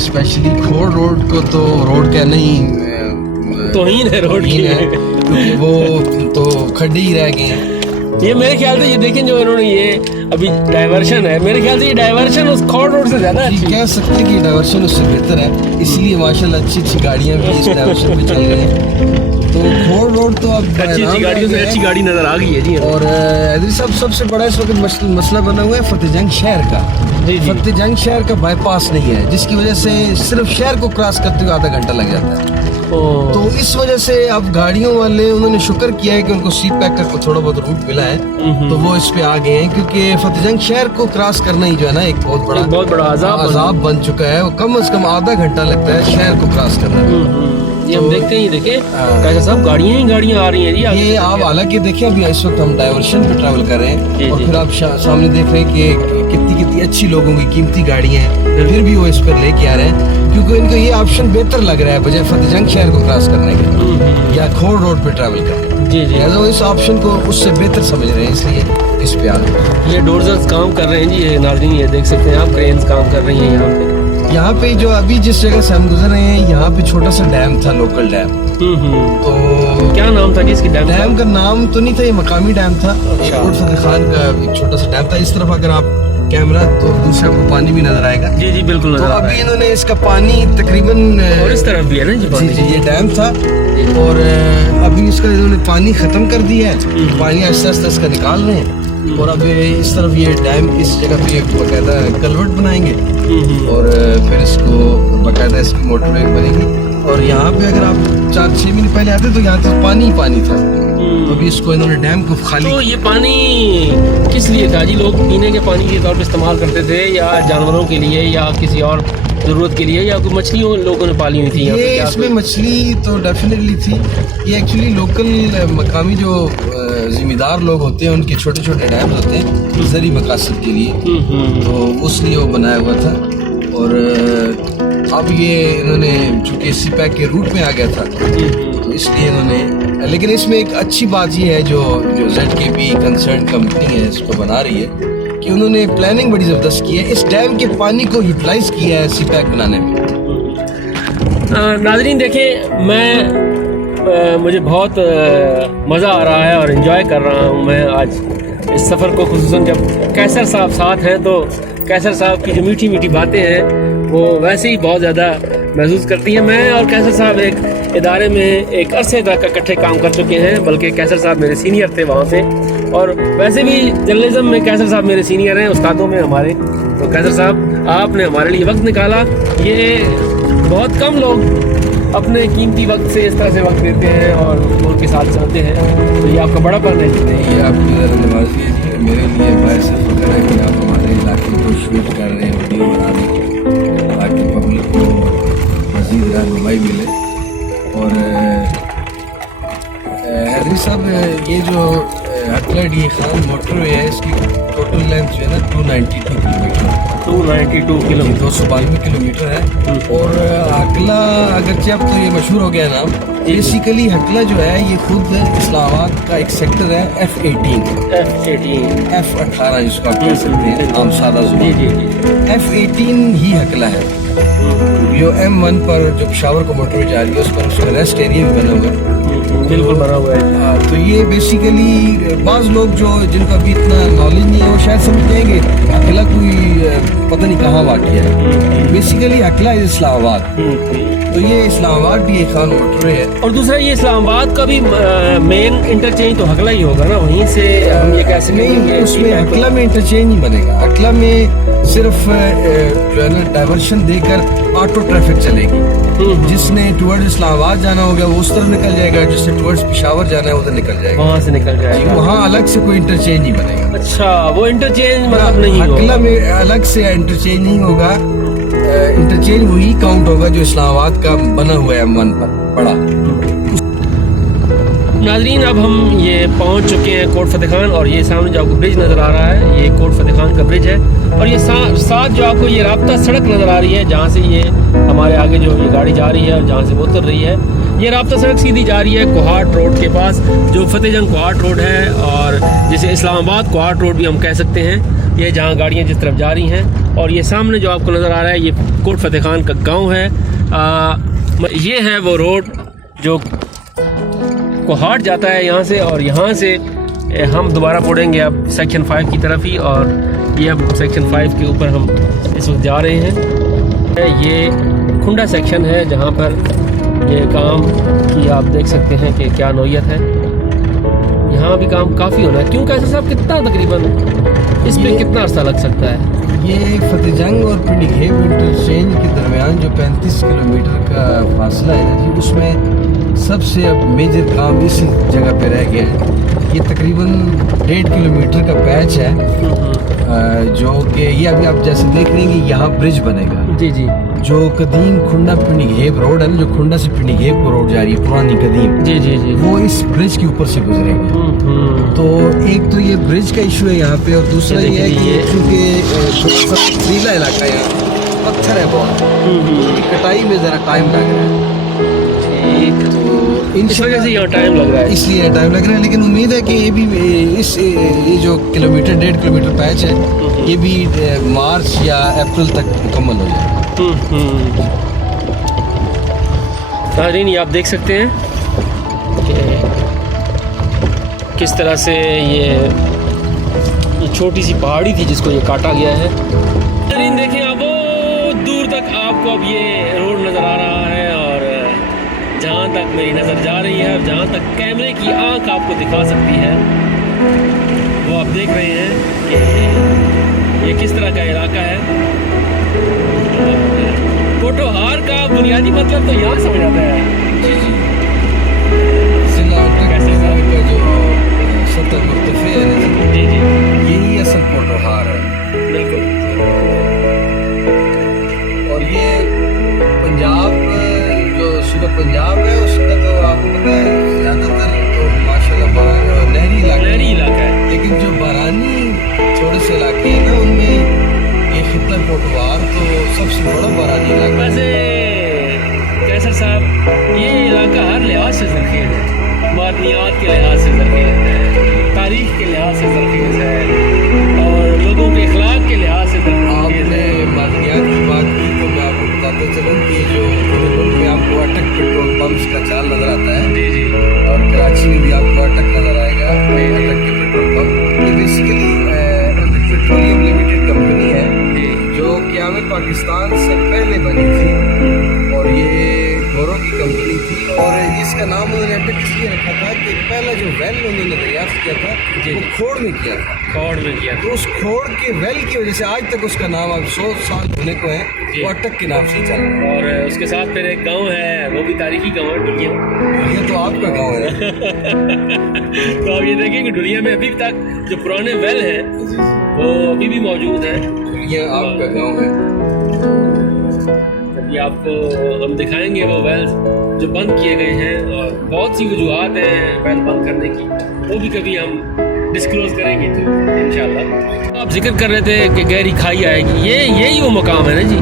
Especially کھوڑ road کو تو road کہنا ہی توہین ہے روڈ کی، کیونکہ وہ تو کھڈے ہی رہ گئے ہیں. یہ میرے خیال سے یہ دیکھیں جو انہوں نے یہ ابھی ڈائیورشن ہے، میرے خیال سے یہ ڈائیورشن اس کھوڑ روڈ سے زیادہ جی اچھی کہہ سکتے ہیں کہ یہ ڈائیورشن اس سے بہتر ہے، اس لیے ماشاءاللہ اچھی اچھی گاڑیاں بھی اس ڈائیورشن پہ چل رہی ہیں. تو کھوڑ روڈ تو اب اچھی اچھی گاڑیوں سے اچھی گاڑی نظر آ گئی ہے. جی اور حیدری صاحب سب سے بڑا اس وقت مسئلہ بنا ہوا ہے فتح جنگ شہر کا. جی جی فتح جنگ شہر کا بائی پاس نہیں ہے، جس کی وجہ سے صرف شہر کو کراس کرتے ہوئے آدھا گھنٹہ لگ جاتا ہے. تو اس وجہ سے اب گاڑیوں والے انہوں نے شکر کیا ہے کہ ان کو سی پیک کا تھوڑا بہت روٹ ملا ہے تو وہ اس پہ آ گئے ہیں، کیونکہ فتح جنگ شہر کو کراس کرنا ہی جو ہے نا ایک بہت بڑا عذاب بن چکا ہے. وہ کم از کم آدھا گھنٹہ لگتا ہے شہر کو کراس کرنا. یہ ہم دیکھتے ہیں، یہ دیکھیں کیسے صاحب گاڑیاں ہی گاڑیاں آ رہی ہیں. جی یہ آپ حالانکہ دیکھیں ابھی اس وقت ہم ڈائیورشن پہ ٹریول کر رہے ہیں اور پھر آپ سامنے دیکھ رہے ہیں کہ کتنی اچھی لوگوں کی قیمتی گاڑیاں ہیں، پھر بھی وہ اس پر لے کے آ رہے ہیں کیونکہ ان کو یہ آپشن بہتر لگ رہا ہے بجائے فتح جنگ شہر کو کراس کرنے کے یا کھوڑ روڈ پہ ٹریول کرنے. جی جی لہٰذا وہ اس آپشن کو اس سے بہتر سمجھ رہے ہیں، اس لیے اس پہ آ رہے ہیں. یہ ڈورزرز کام کر رہے ہیں. جی یہ ناظرین یہ دیکھ سکتے ہیں آپ، کرینز کام کر رہی ہیں یہاں پہ. یہاں پہ جو ابھی جس جگہ سے ہم گزر رہے ہیں یہاں پہ چھوٹا سا ڈیم تھا، لوکل ڈیم. تو کیا نام تھا جی اس کی ڈیم کا نام تو نہیں تھا، یہ مقامی ڈیم تھا. کوٹ فتح خان کا ایک چھوٹا سا ڈیم تھا. اس طرف اگر آپ کیمرہ تو دوسرے کو پانی بھی نظر آئے گا. جی جی بالکل تو نظر آ رہا ابھی ہے. انہوں نے اس کا پانی تقریباً اور اس طرف بھی ہے نا جی جی پانی. جی یہ ڈیم تھا اور ابھی اس کا انہوں نے پانی ختم کر دیا ہے، پانی آہستہ آہستہ اس کا نکال رہے ہیں. اور اب اس طرف یہ ڈیم اس جگہ پہ ایک باقاعدہ کلورٹ بنائیں گے اور پھر اس کو باقاعدہ اس کی موٹر وے بنے گی. اور یہاں پہ اگر آپ 4-6 مہینے پہلے آتے تو یہاں تو پانی ہی پانی تھا. ابھی اس کو انہوں نے ڈیم کو خالی. تو یہ پانی کس لیے تھا جی؟ لوگ پینے کے پانی کے طور پہ استعمال کرتے تھے یا جانوروں کے لیے یا کسی اور ضرورت کے لیے یا کوئی مچھلیوں لوگوں نے پالی ہوئی تھی؟ یہ اس میں مچھلی تو ڈیفینیٹلی تھی. یہ ایکچولی لوکل مقامی جو ذمہ لوگ ہوتے ہیں ان کے چھوٹے چھوٹے ڈیم ہوتے ہیں زرعی مقاصد کے لیے، تو اس لیے وہ بنایا ہوا تھا. اور اب یہ انہوں نے چونکہ سی پیک کے روٹ میں آ گیا تھا تو اس لیے انہوں نے، لیکن اس میں ایک اچھی بات یہ ہے جو ZKB کنسرن کمپنی ہے اس کو بنا رہی ہے کہ انہوں نے پلاننگ بڑی زبردست کی ہے، اس ڈیم کے پانی کو یوٹیلائز کیا ہے سی پیک بنانے میں. ناظرین دیکھیں مجھے بہت مزہ آ رہا ہے اور انجوائے کر رہا ہوں میں آج اس سفر کو، خصوصاً جب کیسر صاحب ساتھ ہیں تو کیسر صاحب کی جو میٹھی میٹھی باتیں ہیں وہ ویسے ہی بہت زیادہ محسوس کرتی ہیں. میں اور کیسر صاحب ایک ادارے میں ایک عرصے تک اکٹھے کام کر چکے ہیں، بلکہ کیسر صاحب میرے سینئر تھے وہاں پہ، اور ویسے بھی جرنلزم میں کیسر صاحب میرے سینئر ہیں، استادوں میں ہمارے. تو کیسر صاحب آپ نے ہمارے لیے وقت نکالا. یہ بہت کم لوگ اپنے قیمتی وقت سے اس طرح سے وقت دیتے ہیں اور ان کے ساتھ چلتے ہیں، تو یہ آپ کا بڑا پن ہے. یہ آپ کی نوازی ہے، میرے لیے باعث فخر ہے کہ آپ ہمارے علاقے کو شوٹ کر رہے ہیں ویڈیو بنانے کے تاکہ پبلک کو مزید رہنمائی ملے. اور حیدری صاحب یہ جو ہکلا ڈی خان موٹر وے ہے اس کی ٹوٹل لینتھ جو ہے نا 292 کلو میٹر، 292 کلو میٹر ہے. اور ہکلا اگرچہ اب تو یہ مشہور ہو گیا نام، بیسیکلی ہکلا جو ہے یہ خود اسلام آباد کا ایک سیکٹر ہے F18 جس کو آپ کہہ سکتے ہیں عام سادہ زبان. F18 ہی ہکلا ہے. جو M1 پر جو پشاور کو موٹر وے جا رہی ہے اس پر اس کا ریسٹ ایریا بھی بنا ہوا ہے، بالکل بنا ہوا ہے. تو یہ بیسیکلی بعض لوگ جو جن کا بھی اتنا نالج نہیں ہے وہ شاید سمجھ جائیں گے ہکلا کوئی پتہ نہیں کہاں واقع ہے. بیسیکلی ہکلا ہے اسلام آباد، تو یہ اسلام آباد بھی ایک خان موٹر وے ہے. اور دوسرا یہ اسلام آباد کا بھی مین انٹرچینج تو ہکلا ہی ہوگا نا، وہیں سے ہم یہ کیسے نہیں، اس میں ہکلا میں انٹرچینج نہیں بنے گا. ہکلا میں صرف جو ہے نا ڈائیورشن دے کر آٹو ٹریفک چلے گی. جس نے ٹورڈ اسلام آباد جانا ہوگا وہ اس طرف نکل جائے گا، جس نے ٹورڈ پشاور جانا ہے ادھر نکل جائے گا، وہاں سے نکل جائے گا. وہاں الگ سے کوئی انٹرچینج نہیں بنے گا. اچھا، وہ انٹرچینج مطلب نہیں ہوگا. ہکلا میں الگ سے انٹرچینج نہیں ہوگا. انٹرچینج وہی کاؤنٹ ہوگا جو اسلام آباد کا بنا ہوا ہے M1 پر بڑا. ناظرین اب ہم یہ پہنچ چکے ہیں کوٹ فتح خان، اور یہ سامنے جو آپ کو برج نظر آ رہا ہے یہ کوٹ فتح خان کا برج ہے. اور یہ ساتھ جو آپ کو یہ رابطہ سڑک نظر آ رہی ہے جہاں سے یہ ہمارے آگے جو یہ گاڑی جا رہی ہے اور جہاں سے وہ اتر رہی ہے یہ رابطہ سڑک سیدھی جا رہی ہے کوہاٹ روڈ کے پاس جو فتح جنگ کوہاٹ روڈ ہے اور جسے اسلام آباد کوہاٹ روڈ بھی ہم کہہ سکتے ہیں. یہ جہاں گاڑیاں جس طرف جا رہی ہیں اور یہ سامنے جو آپ کو نظر آ رہا ہے یہ کوٹ فتح خان کا گاؤں ہے. یہ ہے وہ روڈ جو کوہاٹ جاتا ہے یہاں سے اور یہاں سے ہم دوبارہ مڑیں گے اب سیکشن 5 کی طرف ہی اور یہ اب سیکشن 5 کے اوپر ہم اس وقت جا رہے ہیں. یہ کھنڈا سیکشن ہے جہاں پر یہ کام کی آپ دیکھ سکتے ہیں کہ کیا نوعیت ہے. یہاں بھی کام کافی ہونا ہے. کیوں کیسے صاحب کتنا تقریباً اس پہ کتنا عرصہ لگ سکتا ہے؟ یہ فتح جنگ اور پنڈی گھیب انٹرچینج کے درمیان جو 35 کلومیٹر کا فاصلہ ہے نا جی اس میں سب سے اب میجر کام اسی جگہ پہ رہ گیا ہے. یہ تقریباً 1.5 کلومیٹر کا پیچ ہے جو کہ یہ ابھی آپ جیسے دیکھ رہے ہیں کہ یہاں برج بنے گا. جی جی. جو قدیم کھنڈا پنڈی گھیب روڈ ہے نا جو کھنڈا سے پنڈی گھیب کو روڈ جا رہی ہے پرانی قدیم جی جی جی وہ اس برج کے اوپر سے گزرے گا. تو ایک تو یہ برج کا ایشو ہے یہاں پہ اور دوسرا یہ ہے کہ چونکہ پتھریلا علاقہ ہے پتھر ہے بہت کٹائی میں ذرا ٹائم لگ رہا ہے. اس وجہ سے یہاں ٹائم لگ رہا ہے اس لیے ٹائم لگ رہا ہے لیکن امید ہے کہ یہ بھی یہ جو کلومیٹر 1.5 کلومیٹر پیچ ہے یہ بھی مارچ یا اپریل تک مکمل ہو جائے گا. ناظرین یہ آپ دیکھ سکتے ہیں کہ کس طرح سے یہ چھوٹی سی پہاڑی تھی جس کو یہ کاٹا گیا ہے. ناظرین دیکھیں اب وہ دور تک آپ کو اب یہ روڈ نظر آ رہا ہے اور جہاں تک میری نظر جا رہی ہے اور جہاں تک کیمرے کی آنکھ آپ کو دکھا سکتی ہے وہ آپ دیکھ رہے ہیں کہ یہ کس طرح کا علاقہ ہے. کوٹوہار کا بنیادی مطلب تو یہاں سمجھ آتا ہے. جی جی ضلع کا جو سطح مرتفع ہے جی جی یہی اصل کوٹوہار ہے. بالکل. اور یہ پنجاب جو صوبہ پنجاب ہے اس کا تو آپ کو پتہ ہے زیادہ تر تو ماشاء اللہ نہری علاقہ ہے لیکن جو بارانی تھوڑے سے علاقے ہیں نا ان میں یہ خطہ کوٹوہار تو سب سے بڑا بارانی علاقہ ہے. ویسے کیسر صاحب یہ علاقہ ہر لحاظ سے زرخیز ہے. معدنیات کے لحاظ سے زرخیز ہے تاریخ کے لحاظ سے زرخیز ہے اور لوگوں کے اخلاق کے لحاظ سے آپ زرخیز نے ہے. معدنیات کی بات کی تو میں آپ کو بتاتا چلوں کہ جو ملک میں آپ کو اٹک پیٹرول پمپس کا چال نظر آتا ہے جی جی اور کراچی میں بھی آپ کو اٹک نظر آئے گا اٹک کے پیٹرول پمپ. یہ بیسیکلی اٹک پیٹرولیم لمیٹڈ کمپنی ہے جو قیام پاکستان سے پہلے بنی تھی اور یہ گورو کی کمپنی تھی اور اس کا نام انہوں نے اٹک اس لیے رکھا تھا کہ پہلا جو ویل انہوں نے دریافت کیا تھا وہ کھوڑ میں کیا تھا. کھوڑ میں کیا تو اس کھوڑ کے ویل کی وجہ سے آج تک اس کا نام اب 100 سال ہونے کو ہے وہ اٹک کے نام سے ہی چل رہا ہے. اور اس کے ساتھ پھر ایک گاؤں ہے وہ بھی تاریخی گاؤں ہے ڈھولیا. یہ تو آپ کا گاؤں ہے. تو آپ یہ دیکھیں کہ ڈھولیا میں ابھی تک جو پرانے ویل ہیں وہ ابھی بھی موجود ہیں. یہ آپ کا گاؤں ہے. ابھی آپ کو ہم دکھائیں گے وہ ویل جو بند کیے گئے ہیں اور بہت سی وجوہات ہیں ویل بند کرنے کی وہ بھی کبھی ہم ڈسکلوز کریں گے تو انشاءاللہ. آپ ذکر کر رہے تھے کہ گہری کھائی آئے گی یہی وہ مقام ہے نا جی؟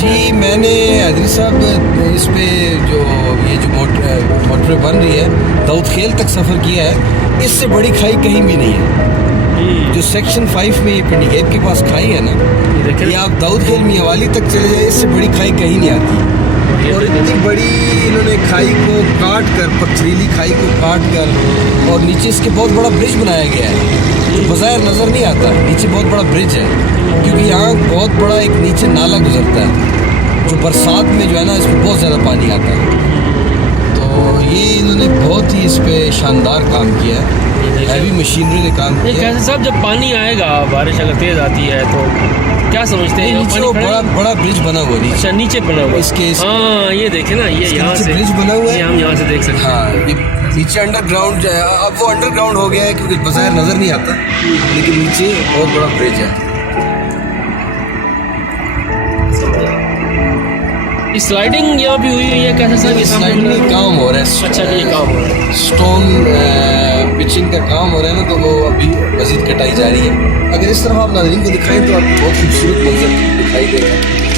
جی میں نے حیدری صاحب اس پہ جو یہ جو موٹر بن رہی ہے داؤد خیل تک سفر کیا ہے. اس سے بڑی کھائی کہیں بھی نہیں ہے. جو سیکشن 5 میں یہ پنڈی گھیب کے پاس کھائی ہے نا یہ آپ داؤد خیل میاوالی تک چلے جائیں اس سے بڑی کھائی کہیں نہیں آتی. اور اتنی بڑی انہوں نے کھائی کو کاٹ کر پتھریلی کھائی کو کاٹ کر اور نیچے اس کے بہت بڑا برج بنایا گیا ہے جو بظاہر نظر نہیں آتا. نیچے بہت بڑا برج ہے کیونکہ یہاں بہت بڑا ایک نیچے نالا گزرتا ہے جو برسات میں جو ہے نا اس میں بہت زیادہ پانی آتا ہے. تو یہ انہوں نے بہت ہی اس پہ شاندار کام کیا ہے. ہیوی مشینری نے کام کیا. کیسے صاحب جب پانی آئے گا بارش اگر تیز آتی ہے تو کیا سمجھتے ہیں؟ نیچے وہ بڑا برج بنا ہوا ہے. اچھا نیچے بنا ہوا اس کے ہاں یہ دیکھیں نا یہ یہاں سے برج بنا ہوا ہے. ہم یہاں سے دیکھ سکتے ہیں. ہاں یہ نیچے انڈر گراؤنڈ جو ہے اب وہ انڈر گراؤنڈ ہو گیا ہے کیونکہ بظاہر نظر نہیں آتا لیکن نیچے بہت بڑا برج ہے. سلائڈنگ یہاں بھی ہوئی ہے کیسے صاحب؟ سلائڈنگ کام ہو رہا ہے. اچھا یہ کام ہو رہا ہے. اسٹون پچنگ کا کام ہو رہا ہے نا تو وہ ابھی مزید کٹائی جا رہی ہے. اگر اس طرح آپ ناظرین کو دکھائیں تو آپ کو بہت خوبصورت منظر دکھائی دے گا.